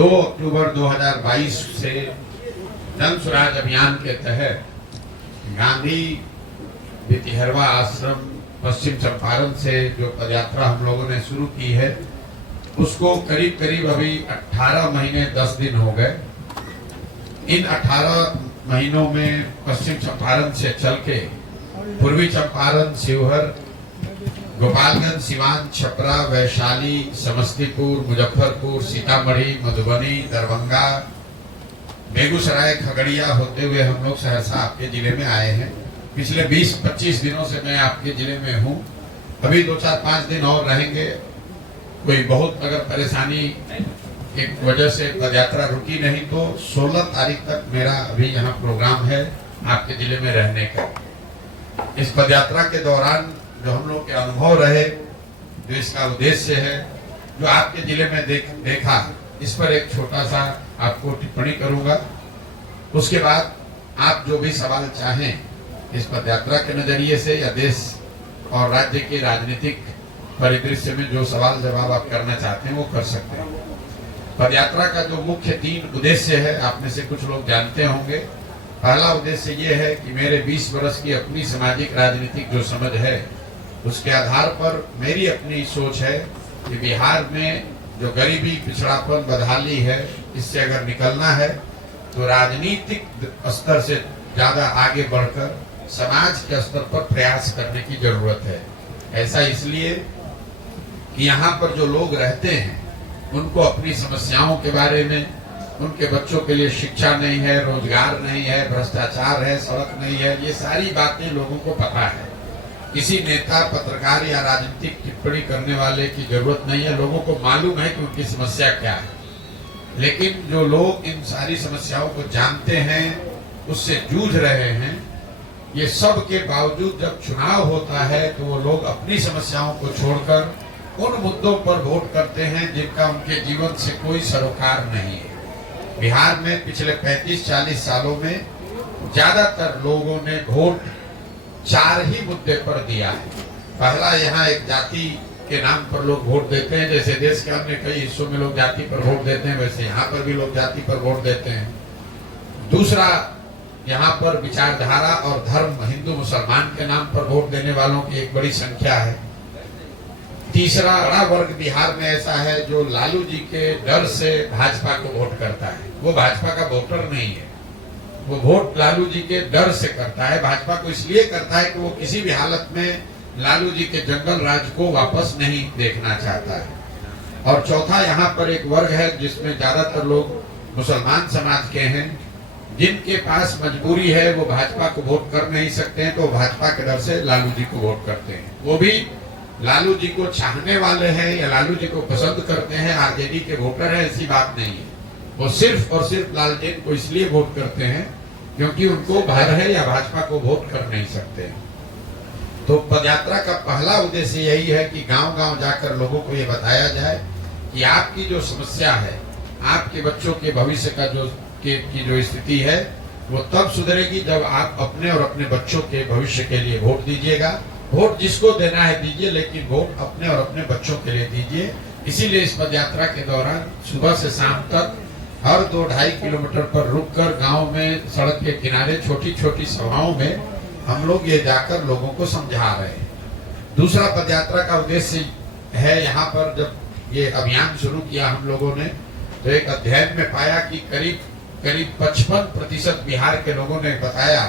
2 अक्टूबर 2022 से जन स्वराज अभियान के तहत गांधी भितिहरवा आश्रम पश्चिम चंपारण से जो पदयात्रा हम लोगों ने शुरू की है, उसको करीब करीब अभी 18 महीने 10 दिन हो गए। इन 18 महीनों में पश्चिम चंपारण से चल के पूर्वी चंपारण, शिवहर, गोपालगंज, सिवान, छपरा, वैशाली, समस्तीपुर, मुजफ्फरपुर, सीतामढ़ी, मधुबनी, दरभंगा, बेगूसराय, खगड़िया होते हुए हम लोग सहरसा आपके जिले में आए हैं। पिछले 20-25 दिनों से मैं आपके जिले में हूँ। अभी 2-4-5 दिन और रहेंगे। कोई बहुत अगर परेशानी की वजह से पदयात्रा रुकी नहीं तो 16 तारीख तक मेरा अभी यहाँ प्रोग्राम है आपके जिले में रहने का। इस पदयात्रा के दौरान जो हम लोग के अनुभव रहे, जो इसका उद्देश्य है, जो आपके जिले में देखा, इस पर एक छोटा सा आपको टिप्पणी करूंगा। उसके बाद आप जो भी सवाल चाहें इस पदयात्रा के नजरिए से या देश और राज्य के राजनीतिक परिदृश्य में जो सवाल जवाब आप करना चाहते हैं वो कर सकते हैं। पदयात्रा का जो मुख्य 3 उद्देश्य है, आप में से कुछ लोग जानते होंगे। पहला उद्देश्य ये है कि मेरे 20 वर्ष की अपनी सामाजिक राजनीतिक जो समझ है, उसके आधार पर मेरी अपनी सोच है कि बिहार में जो गरीबी, पिछड़ापन, बदहाली है, इससे अगर निकलना है तो राजनीतिक स्तर से ज्यादा आगे बढ़कर समाज के स्तर पर प्रयास करने की जरूरत है। ऐसा इसलिए कि यहाँ पर जो लोग रहते हैं उनको अपनी समस्याओं के बारे में, उनके बच्चों के लिए शिक्षा नहीं है, रोजगार नहीं है, भ्रष्टाचार है, सड़क नहीं है, ये सारी बातें लोगों को पता है। किसी नेता, पत्रकार या राजनीतिक टिप्पणी करने वाले की जरूरत नहीं है। लोगों को मालूम है कि उनकी समस्या क्या है। लेकिन जो लोग इन सारी समस्याओं को जानते हैं, उससे जूझ रहे हैं, ये सब के बावजूद जब चुनाव होता है तो वो लोग अपनी समस्याओं को छोड़कर उन मुद्दों पर वोट करते हैं जिनका उनके जीवन से कोई सरोकार नहीं है। बिहार में पिछले 35-40 सालों में ज्यादातर लोगों ने वोट 4 ही मुद्दे पर दिया है। पहला, यहाँ एक जाति के नाम पर लोग वोट देते हैं। जैसे देश के अन्य कई हिस्सों में लोग जाति पर वोट देते हैं, वैसे यहाँ पर भी लोग जाति पर वोट देते हैं। दूसरा, यहाँ पर विचारधारा और धर्म, हिंदू मुसलमान के नाम पर वोट देने वालों की एक बड़ी संख्या है। तीसरा बड़ा वर्ग बिहार में ऐसा है जो लालू जी के डर से भाजपा को वोट करता है। वो भाजपा का वोटर नहीं है, वो वोट लालू जी के डर से करता है। भाजपा को इसलिए करता है कि वो किसी भी हालत में लालू जी के जंगल राज को वापस नहीं देखना चाहता है। और चौथा, यहाँ पर एक वर्ग है जिसमें ज्यादातर लोग मुसलमान समाज के हैं, जिनके पास मजबूरी है, वो भाजपा को वोट कर नहीं सकते हैं, तो भाजपा के डर से लालू जी को वोट करते हैं। वो भी लालू जी को चाहने वाले हैं या लालू जी को पसंद करते हैं, आरजेडी के वोटर है, ऐसी बात नहीं है। वो सिर्फ और सिर्फ लालटेन को इसलिए वोट करते हैं क्योंकि उनको भय है या भाजपा को वोट कर नहीं सकते। तो पदयात्रा का पहला उद्देश्य यही है कि गांव-गांव जाकर लोगों को ये बताया जाए कि आपकी जो समस्या है, आपके बच्चों के भविष्य का की जो स्थिति है, वो तब सुधरेगी जब आप अपने और अपने बच्चों के भविष्य के लिए वोट दीजिएगा। वोट जिसको देना है दीजिए, लेकिन वोट अपने और अपने बच्चों के लिए दीजिए। इसीलिए इस पदयात्रा के दौरान सुबह से शाम तक हर 2-2.5 किलोमीटर पर रुककर गांव में, सड़क के किनारे छोटी छोटी सभाओं में हम लोग ये जाकर लोगों को समझा रहे हैं। दूसरा पदयात्रा का उद्देश्य है, यहाँ पर जब ये अभियान शुरू किया हम लोगों ने, तो एक अध्ययन में पाया कि करीब 55% बिहार के लोगों ने बताया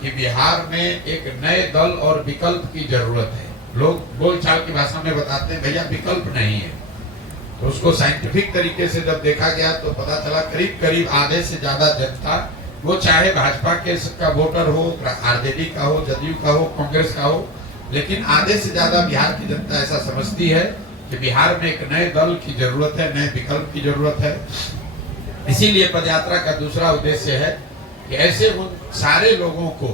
कि बिहार में एक नए दल और विकल्प की जरूरत है। लोग बोलचाल की भाषा में बताते हैं भैया विकल्प नहीं है। तो उसको साइंटिफिक तरीके से जब देखा गया तो पता चला करीब आधे से ज्यादा जनता, वो चाहे भाजपा के का वोटर हो, आरजेडी का हो, जदयू का हो, कांग्रेस का हो, लेकिन आधे से ज्यादा बिहार की जनता ऐसा समझती है कि बिहार में एक नए दल की जरूरत है, नए विकल्प की जरूरत है। इसीलिए पदयात्रा का दूसरा उद्देश्य है कि ऐसे उन सारे लोगों को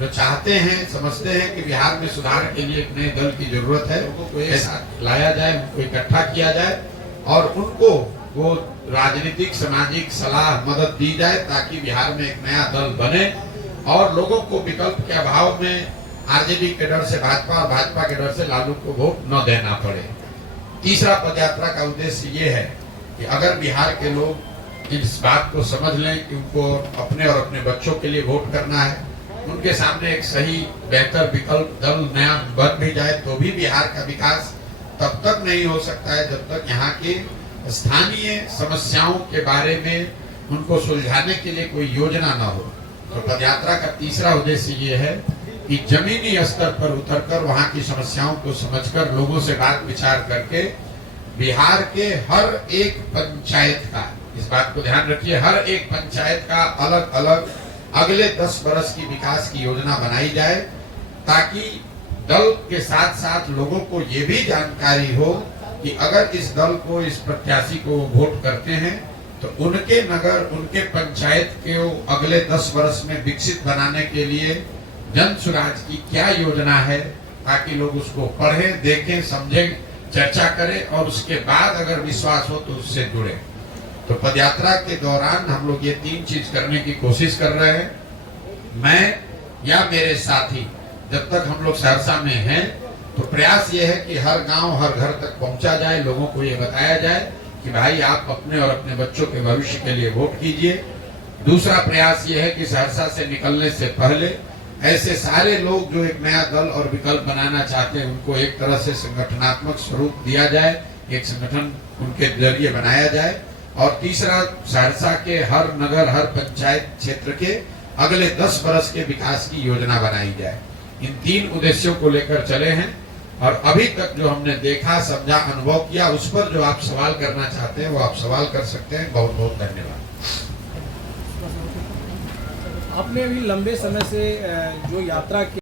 जो चाहते हैं, समझते हैं कि बिहार में सुधार के लिए एक नए दल की जरूरत है, उनको ऐसा लाया जाए, उनको इकट्ठा किया जाए और उनको वो राजनीतिक, सामाजिक सलाह, मदद दी जाए ताकि बिहार में एक नया दल बने और लोगों को विकल्प के अभाव में आरजेडी के डर से भाजपा और भाजपा के डर से लालू को वोट न देना पड़े। तीसरा पदयात्रा का उद्देश्य ये है कि अगर बिहार के लोग इस बात को समझ लें कि उनको अपने और अपने बच्चों के लिए वोट करना है, उनके सामने एक सही बेहतर विकल्प दल नया बन भी जाए तो भी बिहार का विकास तब तक नहीं हो सकता है जब तक यहाँ की स्थानीय समस्याओं के बारे में उनको सुलझाने के लिए कोई योजना न हो। तो पदयात्रा का तीसरा उद्देश्य ये है कि जमीनी स्तर पर उतरकर वहाँ की समस्याओं को समझकर लोगों से बात विचार करके बिहार के हर एक पंचायत का, इस बात को ध्यान रखिए, हर एक पंचायत का अलग अलग अगले 10 वर्ष की विकास की योजना बनाई जाए, ताकि दल के साथ साथ लोगों को ये भी जानकारी हो कि अगर इस दल को, इस प्रत्याशी को वोट करते हैं तो उनके नगर, उनके पंचायत के अगले 10 वर्ष में विकसित बनाने के लिए जन सुराज की क्या योजना है, ताकि लोग उसको पढ़ें, देखें, समझें, चर्चा करें और उसके बाद अगर विश्वास हो तो उससे जुड़े। तो पदयात्रा के दौरान हम लोग ये 3 चीज करने की कोशिश कर रहे हैं। मैं या मेरे साथी जब तक हम लोग सहरसा में हैं तो प्रयास ये है कि हर गांव, हर घर तक पहुंचा जाए, लोगों को ये बताया जाए कि भाई आप अपने और अपने बच्चों के भविष्य के लिए वोट कीजिए। दूसरा प्रयास ये है कि सहरसा से निकलने से पहले ऐसे सारे लोग जो एक नया दल और विकल्प बनाना चाहते हैं उनको एक तरह से संगठनात्मक स्वरूप दिया जाए, एक संगठन उनके जरिए बनाया जाए। और तीसरा, सहरसा के हर नगर, हर पंचायत क्षेत्र के अगले 10 वर्ष के विकास की योजना बनाई जाए। इन 3 उद्देश्यों को लेकर चले हैं और अभी तक जो हमने देखा, समझा, अनुभव किया, उस पर जो आप सवाल करना चाहते हैं वो आप सवाल कर सकते हैं। बहुत बहुत धन्यवाद। आपने अभी लंबे समय से जो यात्रा की